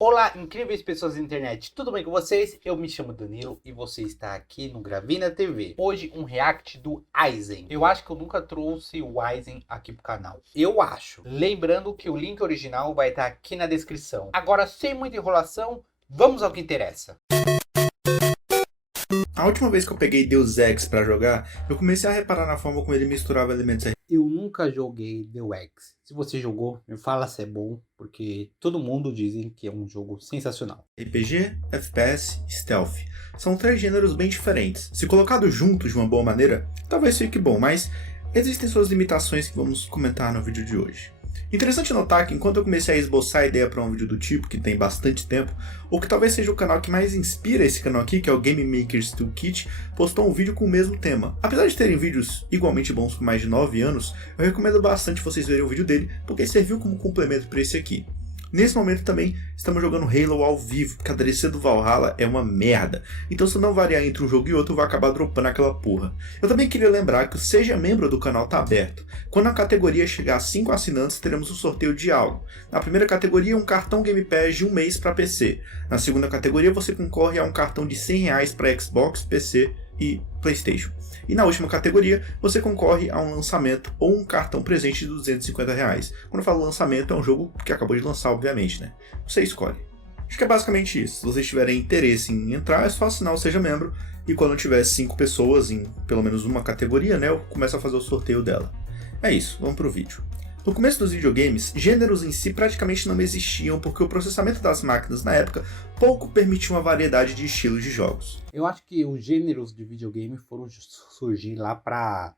Olá, incríveis pessoas da internet, tudo bem com vocês? Eu me chamo Danilo e você está aqui no Gravina TV. Hoje um react do Aizen. Eu acho que eu nunca trouxe o Aizen aqui pro canal. Eu acho. Lembrando que o link original vai estar aqui na descrição. Agora, sem muita enrolação, vamos ao que interessa. A última vez que eu peguei Deus Ex pra jogar, eu comecei a reparar na forma como ele misturava elementos Eu nunca joguei The Wax. Se você jogou, me fala se é bom, porque todo mundo dizem que é um jogo sensacional. RPG, FPS e Stealth. São três gêneros bem diferentes. Se colocados juntos de uma boa maneira, talvez fique bom, mas existem suas limitações que vamos comentar no vídeo de hoje. Interessante notar que enquanto eu comecei a esboçar a ideia para um vídeo do tipo, que tem bastante tempo, ou que talvez seja o canal que mais inspira esse canal aqui, que é o Game Maker's Toolkit, postou um vídeo com o mesmo tema. Apesar de terem vídeos igualmente bons por mais de 9 anos, eu recomendo bastante vocês verem o vídeo dele, porque serviu como complemento para esse aqui. Nesse momento também estamos jogando Halo ao vivo, porque a DLC do Valhalla é uma merda. Então se eu não variar entre um jogo e outro, eu vou acabar dropando aquela porra. Eu também queria lembrar que o Seja Membro do canal está aberto. Quando a categoria chegar a 5 assinantes, teremos um sorteio de algo. Na primeira categoria, um cartão Game Pass de um mês para PC. Na segunda categoria, você concorre a um cartão de R$100 para Xbox, PC e PlayStation. E na última categoria, você concorre a um lançamento ou um cartão presente de R$250. Quando eu falo lançamento, é um jogo que acabou de lançar, obviamente, né? Você escolhe. Acho que é basicamente isso. Se vocês tiverem interesse em entrar, é só assinar o Seja Membro. E quando tiver 5 pessoas em pelo menos uma categoria, né, eu começo a fazer o sorteio dela. É isso, vamos pro vídeo. No começo dos videogames, gêneros em si praticamente não existiam porque o processamento das máquinas na época pouco permitia uma variedade de estilos de jogos. Eu acho que os gêneros de videogame foram surgir lá pra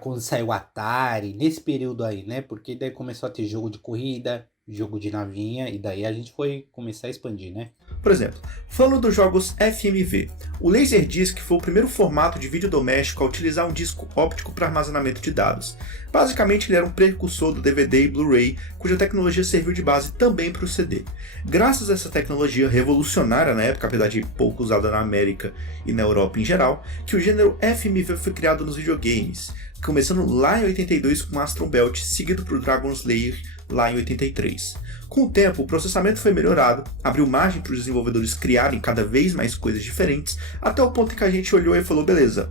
quando saiu o Atari, nesse período aí, né? Porque daí começou a ter jogo de corrida, jogo de navinha, e daí a gente foi começar a expandir, né? Por exemplo, falando dos jogos FMV, o Laserdisc foi o primeiro formato de vídeo doméstico a utilizar um disco óptico para armazenamento de dados. Basicamente, ele era um precursor do DVD e Blu-ray, cuja tecnologia serviu de base também para o CD. Graças a essa tecnologia revolucionária na época, apesar de pouco usada na América e na Europa em geral, que o gênero FMV foi criado nos videogames, começando lá em 82 com Astron Belt, seguido por Dragon Slayer lá em 83. Com o tempo, o processamento foi melhorado, abriu margem para os desenvolvedores criarem cada vez mais coisas diferentes, até o ponto em que a gente olhou e falou, beleza,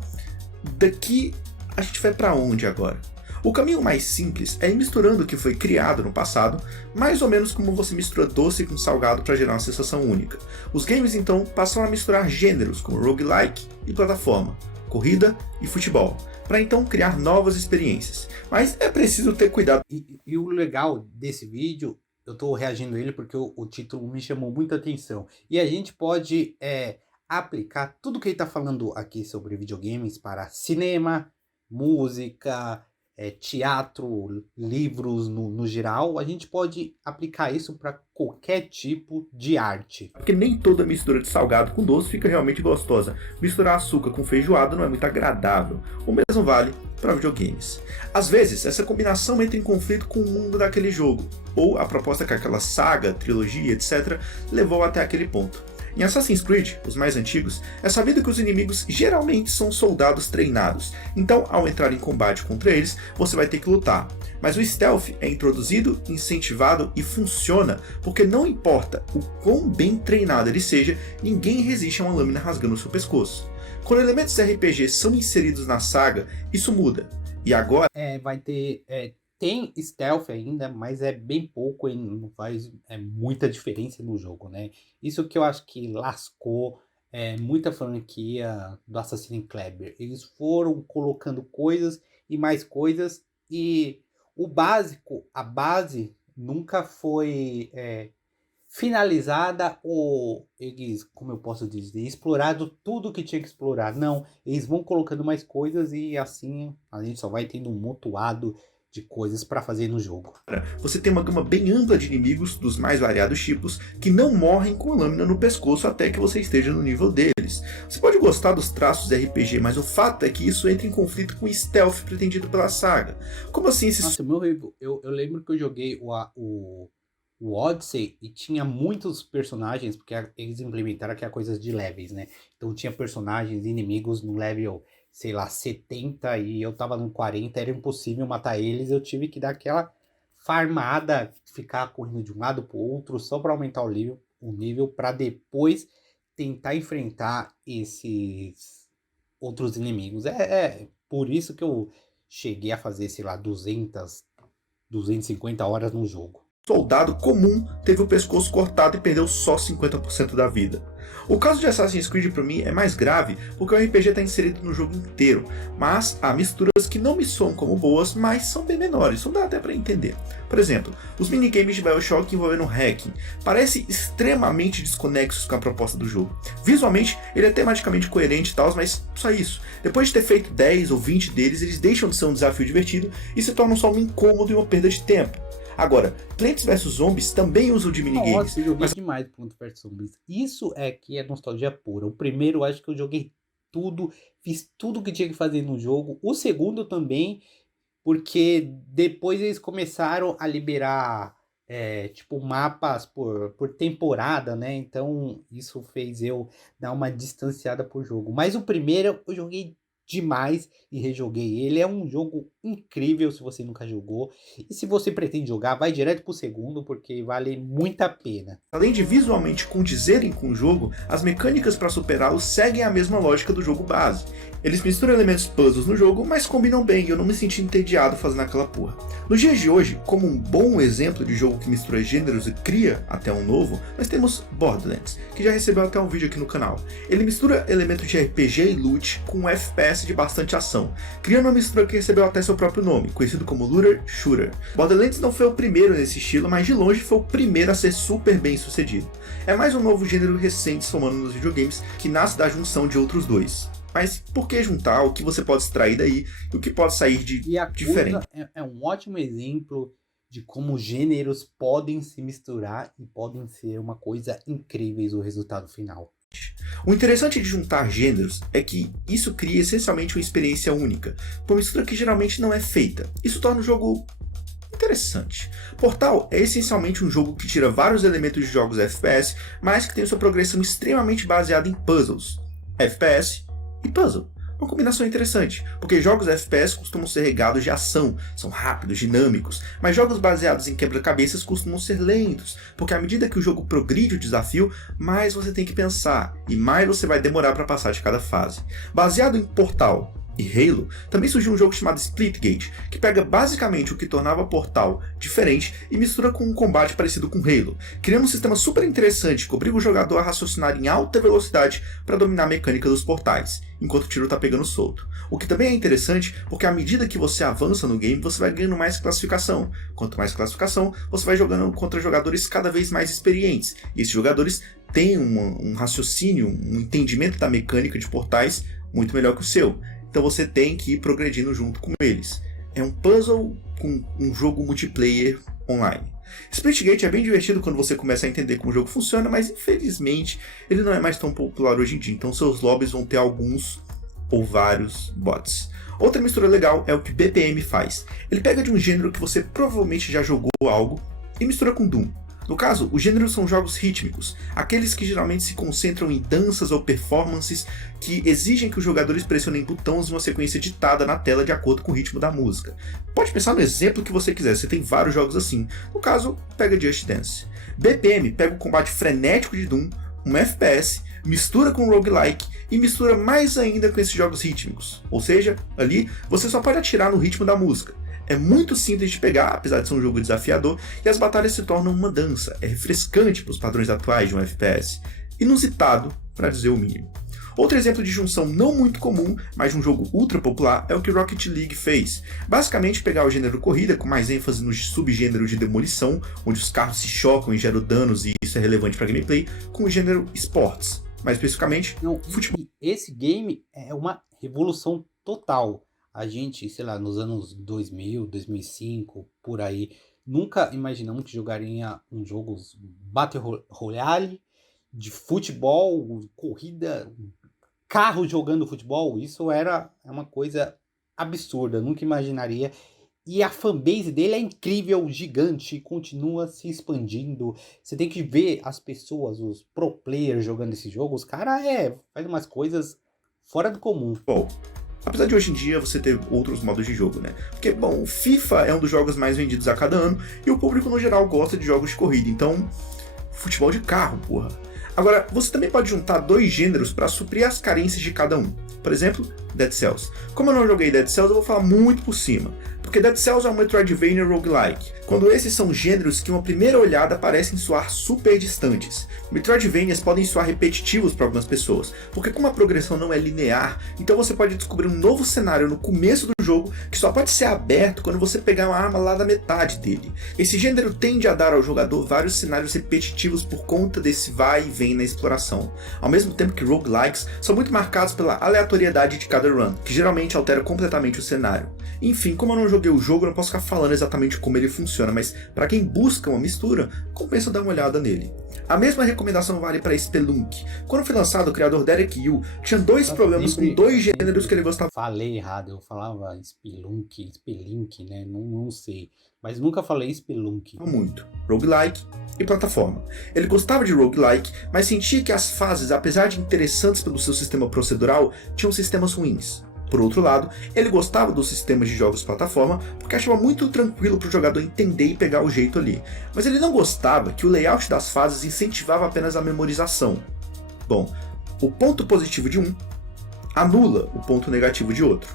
daqui a gente vai para onde agora? O caminho mais simples é ir misturando o que foi criado no passado, mais ou menos como você mistura doce com salgado para gerar uma sensação única. Os games então passam a misturar gêneros como roguelike e plataforma, corrida e futebol, para então criar novas experiências. Mas é preciso ter cuidado. E o legal desse vídeo, eu tô reagindo a ele porque o título me chamou muita atenção. E a gente pode aplicar tudo que ele tá falando aqui sobre videogames para cinema, música, teatro, livros no geral. A gente pode aplicar isso para qualquer tipo de arte. Porque nem toda mistura de salgado com doce fica realmente gostosa. Misturar açúcar com feijoada não é muito agradável. O mesmo vale para videogames. Às vezes, essa combinação entra em conflito com o mundo daquele jogo, ou a proposta que aquela saga, trilogia, etc., levou até aquele ponto. Em Assassin's Creed, os mais antigos, é sabido que os inimigos geralmente são soldados treinados, então ao entrar em combate contra eles, você vai ter que lutar. Mas o stealth é introduzido, incentivado e funciona, porque não importa o quão bem treinado ele seja, ninguém resiste a uma lâmina rasgando o seu pescoço. Quando elementos RPG são inseridos na saga, isso muda. E agora Vai ter... tem stealth ainda, mas é bem pouco e não faz muita diferença no jogo, né? Isso que eu acho que lascou muita franquia do Assassin's Creed. Eles foram colocando coisas e mais coisas e o básico, a base, nunca foi finalizada ou eles, como eu posso dizer, explorado tudo que tinha que explorar. Não, eles vão colocando mais coisas e assim a gente só vai tendo um montoado de coisas para fazer no jogo. você tem uma gama bem ampla de inimigos dos mais variados tipos que não morrem com a lâmina no pescoço até que você esteja no nível deles. Você pode gostar dos traços de RPG, mas o fato é que isso entra em conflito com o stealth pretendido pela saga. Como assim esses... Nossa, eu lembro que eu joguei o Odyssey e tinha muitos personagens, porque eles implementaram aqui a coisa de levels, né? Então tinha personagens, inimigos no level, sei lá, 70 e eu tava no 40, era impossível matar eles, eu tive que dar aquela farmada, ficar correndo de um lado para o outro só para aumentar o nível para depois tentar enfrentar esses outros inimigos. É por isso que eu cheguei a fazer, sei lá, 250 horas no jogo. Soldado comum teve o pescoço cortado e perdeu só 50% da vida. O caso de Assassin's Creed para mim é mais grave porque o RPG está inserido no jogo inteiro, mas há misturas que não me soam como boas, mas são bem menores, não dá até para entender. Por exemplo, os minigames de BioShock envolvendo hacking parecem extremamente desconexos com a proposta do jogo. Visualmente, ele é tematicamente coerente e tal, mas só isso. Depois de ter feito 10 ou 20 deles, eles deixam de ser um desafio divertido e se tornam só um incômodo e uma perda de tempo. Agora, Plants vs Zombies também usa de minigames. Nossa, eu joguei demais Plants vs Zombies. Isso é que é nostalgia pura. O primeiro, eu acho que eu joguei tudo, fiz tudo que tinha que fazer no jogo. O segundo também, porque depois eles começaram a liberar tipo mapas por temporada, né? Então isso fez eu dar uma distanciada pro jogo. Mas o primeiro eu joguei demais e rejoguei ele. É um jogo incrível se você nunca jogou. E se você pretende jogar, vai direto pro segundo, porque vale muito a pena. Além de visualmente condizerem com o jogo, as mecânicas para superá-lo seguem a mesma lógica do jogo base. Eles misturam elementos puzzles no jogo, mas combinam bem e eu não me senti entediado fazendo aquela porra. Nos dias de hoje, como um bom exemplo de jogo que mistura gêneros e cria até um novo, nós temos Borderlands, que já recebeu até um vídeo aqui no canal. Ele mistura elementos de RPG e loot com um FPS de bastante ação, criando uma mistura que recebeu até seu próprio nome, conhecido como Looter Shooter. Borderlands não foi o primeiro nesse estilo, mas de longe foi o primeiro a ser super bem sucedido. É mais um novo gênero recente somando nos videogames que nasce da junção de outros dois. Mas por que juntar? O que você pode extrair daí e o que pode sair de diferente? É um ótimo exemplo de como gêneros podem se misturar e podem ser uma coisa incrível o resultado final. O interessante de juntar gêneros é que isso cria essencialmente uma experiência única, por mistura que geralmente não é feita. Isso torna o jogo interessante. Portal é essencialmente um jogo que tira vários elementos de jogos FPS, mas que tem sua progressão extremamente baseada em puzzles. FPS e puzzle. Uma combinação interessante, porque jogos FPS costumam ser regados de ação, são rápidos, dinâmicos, mas jogos baseados em quebra-cabeças costumam ser lentos, porque à medida que o jogo progride o desafio, mais você tem que pensar, e mais você vai demorar para passar de cada fase. Baseado em Portal e Halo, também surgiu um jogo chamado Splitgate, que pega basicamente o que tornava Portal diferente e mistura com um combate parecido com Halo, criando um sistema super interessante que obriga o jogador a raciocinar em alta velocidade para dominar a mecânica dos portais, enquanto o tiro está pegando solto. O que também é interessante, porque à medida que você avança no game, você vai ganhando mais classificação. Quanto mais classificação, você vai jogando contra jogadores cada vez mais experientes, e esses jogadores têm um raciocínio, um entendimento da mecânica de portais muito melhor que o seu. Então você tem que ir progredindo junto com eles. É um puzzle com um jogo multiplayer online. Splitgate é bem divertido quando você começa a entender como o jogo funciona, mas infelizmente ele não é mais tão popular hoje em dia, então seus lobbies vão ter alguns ou vários bots. Outra mistura legal é o que BPM faz. Ele pega de um gênero que você provavelmente já jogou algo e mistura com Doom. No caso, os gêneros são jogos rítmicos, aqueles que geralmente se concentram em danças ou performances que exigem que os jogadores pressionem botões em uma sequência ditada na tela de acordo com o ritmo da música. Pode pensar no exemplo que você quiser, você tem vários jogos assim. No caso, pega Just Dance. BPM pega o combate frenético de Doom, um FPS, mistura com roguelike e mistura mais ainda com esses jogos rítmicos. Ou seja, ali você só pode atirar no ritmo da música. É muito simples de pegar, apesar de ser um jogo desafiador, e as batalhas se tornam uma dança. É refrescante para os padrões atuais de um FPS. Inusitado, para dizer o mínimo. Outro exemplo de junção não muito comum, mas de um jogo ultra popular, é o que Rocket League fez. Basicamente pegar o gênero corrida, com mais ênfase no subgênero de demolição, onde os carros se chocam e geram danos e isso é relevante para gameplay, com o gênero esportes. Mais especificamente, futebol. Esse game é uma revolução total. A gente, sei lá, nos anos 2000, 2005, por aí, nunca imaginamos que jogaria um jogo Battle Royale de futebol, corrida, carro jogando futebol. Isso era uma coisa absurda, nunca imaginaria. E a fanbase dele é incrível, gigante, continua se expandindo. Você tem que ver as pessoas, os pro players jogando esse jogo. Os caras fazem umas coisas fora do comum. Bom, Apesar de hoje em dia você ter outros modos de jogo, né? Porque, bom, FIFA é um dos jogos mais vendidos a cada ano e o público no geral gosta de jogos de corrida, então futebol de carro, porra. Agora, você também pode juntar dois gêneros para suprir as carências de cada um. Por exemplo, Dead Cells. Como eu não joguei Dead Cells, eu vou falar muito por cima, porque Dead Cells é um Metroidvania roguelike, quando esses são gêneros que uma primeira olhada parecem soar super distantes. Metroidvanias podem soar repetitivos para algumas pessoas, porque como a progressão não é linear, então você pode descobrir um novo cenário no começo do jogo que só pode ser aberto quando você pegar uma arma lá da metade dele. Esse gênero tende a dar ao jogador vários cenários repetitivos por conta desse vai e vem na exploração, ao mesmo tempo que roguelikes são muito marcados pela aleatoriedade de cada run, que geralmente altera completamente o cenário. Enfim, como eu não joguei o jogo, eu não posso ficar falando exatamente como ele funciona, mas para quem busca uma mistura, compensa dar uma olhada nele. A mesma recomendação vale para Spelunk. Quando foi lançado, o criador Derek Yu tinha dois problemas com dois gêneros que ele gostava. Falei errado, eu falava Spelunk, né? Não sei. Mas nunca falei Spelunk. Muito. Roguelike e plataforma. Ele gostava de roguelike, mas sentia que as fases, apesar de interessantes pelo seu sistema procedural, tinham sistemas ruins. Por outro lado, ele gostava dos sistemas de jogos plataforma porque achava muito tranquilo para o jogador entender e pegar o jeito ali. Mas ele não gostava que o layout das fases incentivava apenas a memorização. Bom, o ponto positivo de um anula o ponto negativo de outro.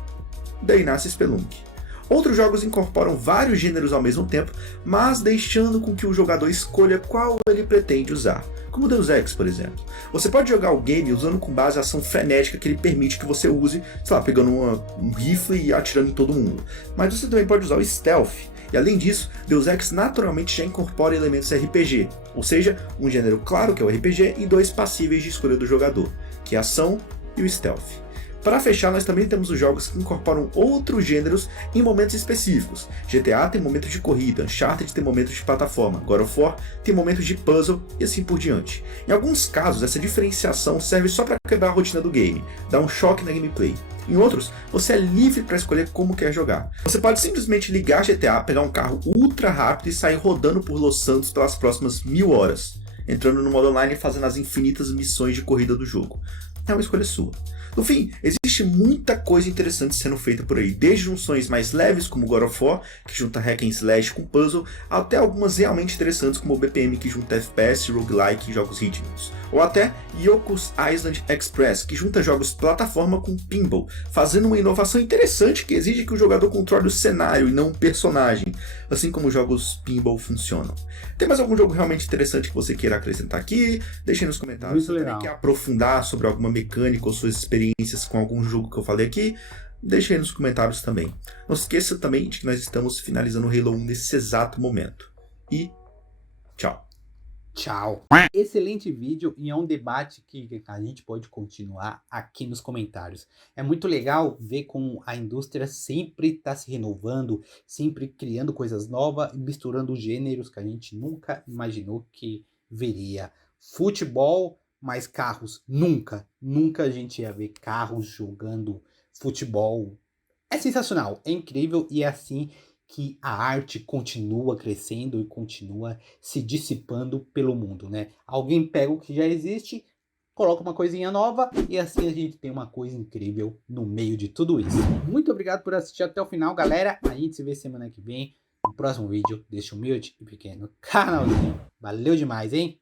Daí nasce Spelunk. Outros jogos incorporam vários gêneros ao mesmo tempo, mas deixando com que o jogador escolha qual ele pretende usar, como Deus Ex, por exemplo. Você pode jogar o game usando com base a ação frenética que ele permite que você use, sei lá, pegando um rifle e atirando em todo mundo. Mas você também pode usar o stealth, e além disso, Deus Ex naturalmente já incorpora elementos RPG, ou seja, um gênero claro que é o RPG e dois passíveis de escolha do jogador, que é a ação e o stealth. Para fechar, nós também temos os jogos que incorporam outros gêneros em momentos específicos. GTA tem momentos de corrida, Uncharted tem momentos de plataforma, God of War tem momentos de puzzle e assim por diante. Em alguns casos, essa diferenciação serve só para quebrar a rotina do game, dar um choque na gameplay. Em outros, você é livre para escolher como quer jogar. Você pode simplesmente ligar GTA, pegar um carro ultra rápido e sair rodando por Los Santos pelas próximas 1000 horas, entrando no modo online e fazendo as infinitas missões de corrida do jogo. É uma escolha sua. No fim, existe muita coisa interessante sendo feita por aí, desde junções mais leves como God of War, que junta hack and slash com puzzle, até algumas realmente interessantes como o BPM, que junta FPS, roguelike e jogos rítmicos. Ou até Yoku's Island Express, que junta jogos plataforma com pinball, fazendo uma inovação interessante que exige que o jogador controle o cenário e não o personagem, assim como os jogos pinball funcionam. Tem mais algum jogo realmente interessante que você queira acrescentar aqui? Deixe aí nos comentários. Se você quer aprofundar sobre alguma mecânica ou suas experiências com algum jogo que eu falei aqui, deixe aí nos comentários também. Não se esqueça também de que nós estamos finalizando o Halo 1 nesse exato momento. E tchau. Tchau. Excelente vídeo e é um debate que a gente pode continuar aqui nos comentários. É muito legal ver como a indústria sempre está se renovando, sempre criando coisas novas e misturando gêneros que a gente nunca imaginou que veria. Futebol mais carros, nunca a gente ia ver carros jogando futebol. É sensacional, é incrível e é assim que a arte continua crescendo e continua se dissipando pelo mundo, né? Alguém pega o que já existe, coloca uma coisinha nova e assim a gente tem uma coisa incrível no meio de tudo isso. Muito obrigado por assistir até o final, galera. A gente se vê semana que vem no próximo vídeo deste humilde e pequeno canalzinho. Valeu demais, hein?